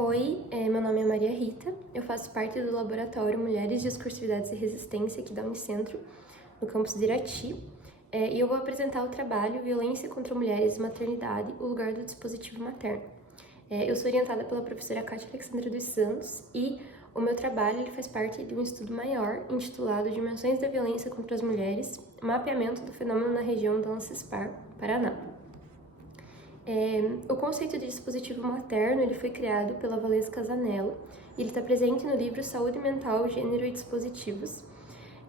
Oi, meu nome é Maria Rita, eu faço parte do Laboratório Mulheres, Discursividades e Resistência aqui da Unicentro, no campus de Irati, e eu vou apresentar o trabalho Violência contra Mulheres e Maternidade, o lugar do dispositivo materno. Eu sou orientada pela professora Kátia Alexandra dos Santos e o meu trabalho ele faz parte de um estudo maior intitulado Dimensões da Violência contra as Mulheres, mapeamento do fenômeno na região da Ancespar, Paraná. O conceito de dispositivo materno ele foi criado pela Valesca Zanello e ele está presente no livro Saúde Mental, Gênero e Dispositivos.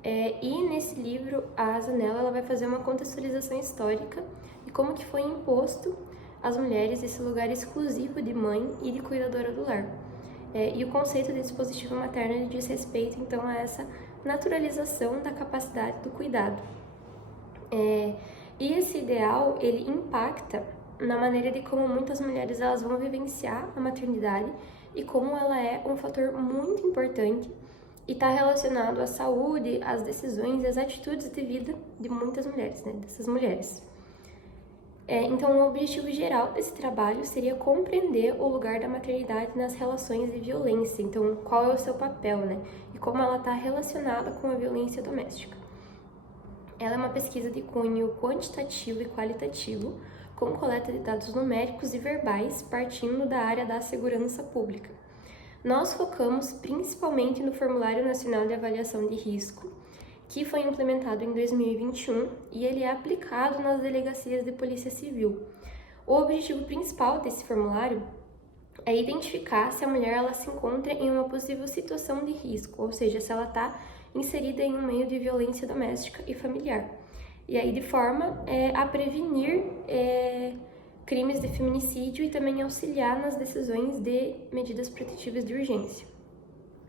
E nesse livro, a Zanello ela vai fazer uma contextualização histórica de como que foi imposto às mulheres esse lugar exclusivo de mãe e de cuidadora do lar. E o conceito de dispositivo materno ele diz respeito, então, a essa naturalização da capacidade do cuidado. E esse ideal, ele impacta na maneira de como muitas mulheres elas vão vivenciar a maternidade e como ela é um fator muito importante e está relacionado à saúde, às decisões e às atitudes de vida de muitas mulheres, dessas mulheres. Então, o objetivo geral desse trabalho seria compreender o lugar da maternidade nas relações de violência, então, qual é o seu papel, e como ela está relacionada com a violência doméstica. Ela é uma pesquisa de cunho quantitativo e qualitativo, com coleta de dados numéricos e verbais partindo da área da segurança pública. Nós focamos principalmente no Formulário Nacional de Avaliação de Risco, que foi implementado em 2021 e ele é aplicado nas delegacias de polícia civil. O objetivo principal desse formulário é identificar se a mulher ela se encontra em uma possível situação de risco, ou seja, se ela está inserida em um meio de violência doméstica e familiar. E aí, de forma a prevenir crimes de feminicídio e também auxiliar nas decisões de medidas protetivas de urgência.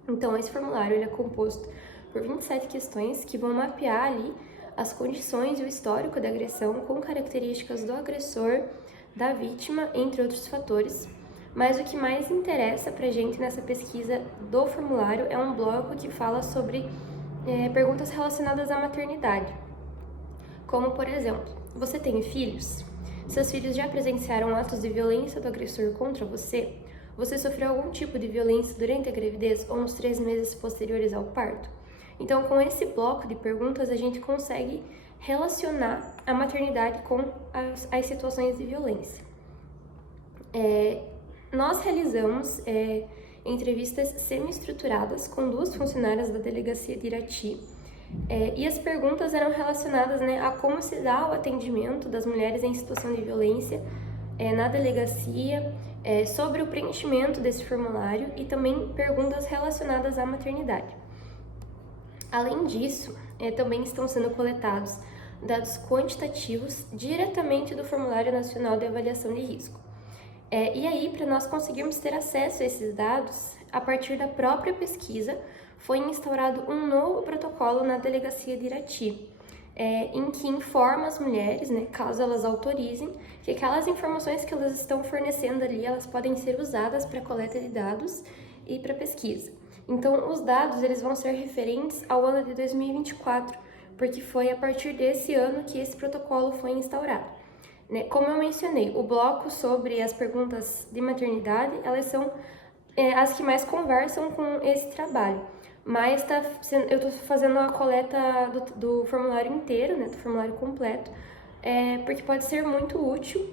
Então, esse formulário ele é composto por 27 questões que vão mapear ali as condições e o histórico da agressão com características do agressor, da vítima, entre outros fatores. Mas o que mais interessa pra gente nessa pesquisa do formulário é um bloco que fala sobre perguntas relacionadas à maternidade. Como, por exemplo, você tem filhos? Seus filhos já presenciaram atos de violência do agressor contra você? Você sofreu algum tipo de violência durante a gravidez ou nos 3 meses posteriores ao parto? Então, com esse bloco de perguntas, a gente consegue relacionar a maternidade com as situações de violência. Nós realizamos entrevistas semi-estruturadas com 2 funcionárias da delegacia de Irati, e as perguntas eram relacionadas a como se dá o atendimento das mulheres em situação de violência na delegacia, sobre o preenchimento desse formulário e também perguntas relacionadas à maternidade. Além disso, também estão sendo coletados dados quantitativos diretamente do Formulário Nacional de Avaliação de Risco. E aí, para nós conseguirmos ter acesso a esses dados, a partir da própria pesquisa, foi instaurado um novo protocolo na delegacia de Irati, em que informa as mulheres, caso elas autorizem, que aquelas informações que elas estão fornecendo ali, elas podem ser usadas para coleta de dados e para pesquisa. Então, os dados eles vão ser referentes ao ano de 2024, porque foi a partir desse ano que esse protocolo foi instaurado. Como eu mencionei, o bloco sobre as perguntas de maternidade, elas são as que mais conversam com esse trabalho. Mas eu estou fazendo a coleta do formulário inteiro, do formulário completo, porque pode ser muito útil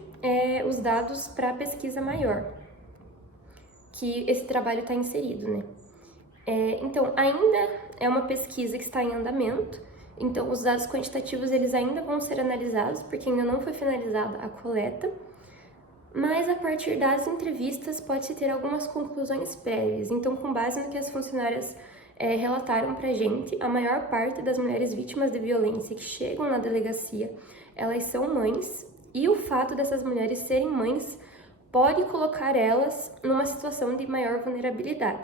os dados para a pesquisa maior, que esse trabalho está inserido, Então, ainda é uma pesquisa que está em andamento, então os dados quantitativos eles ainda vão ser analisados, porque ainda não foi finalizada a coleta, mas a partir das entrevistas pode-se ter algumas conclusões prévias. Então, com base no que as funcionárias relataram pra gente, a maior parte das mulheres vítimas de violência que chegam na delegacia, elas são mães, e o fato dessas mulheres serem mães pode colocar elas numa situação de maior vulnerabilidade.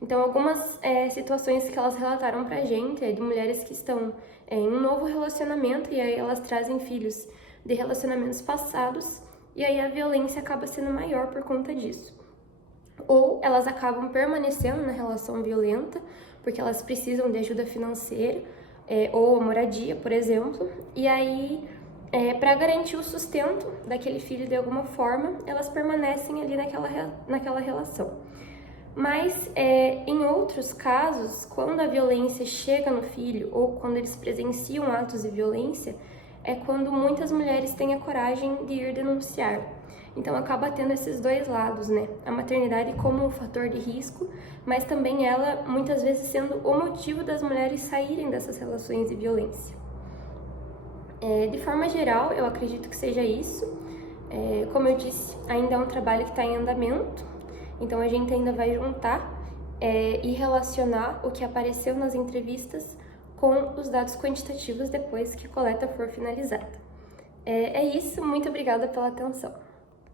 Então, algumas situações que elas relataram pra gente é de mulheres que estão em um novo relacionamento e aí elas trazem filhos de relacionamentos passados e aí a violência acaba sendo maior por conta disso. Ou elas acabam permanecendo na relação violenta porque elas precisam de ajuda financeira ou moradia, por exemplo, e aí Para garantir o sustento daquele filho de alguma forma, elas permanecem ali naquela relação. Mas em outros casos, quando a violência chega no filho ou quando eles presenciam atos de violência, é quando muitas mulheres têm a coragem de ir denunciar. Então acaba tendo esses dois lados, né? A maternidade como um fator de risco, mas também ela muitas vezes sendo o motivo das mulheres saírem dessas relações de violência. De forma geral, eu acredito que seja isso. Como eu disse, ainda é um trabalho que está em andamento, então a gente ainda vai juntar e relacionar o que apareceu nas entrevistas com os dados quantitativos depois que a coleta for finalizada. É isso, muito obrigada pela atenção.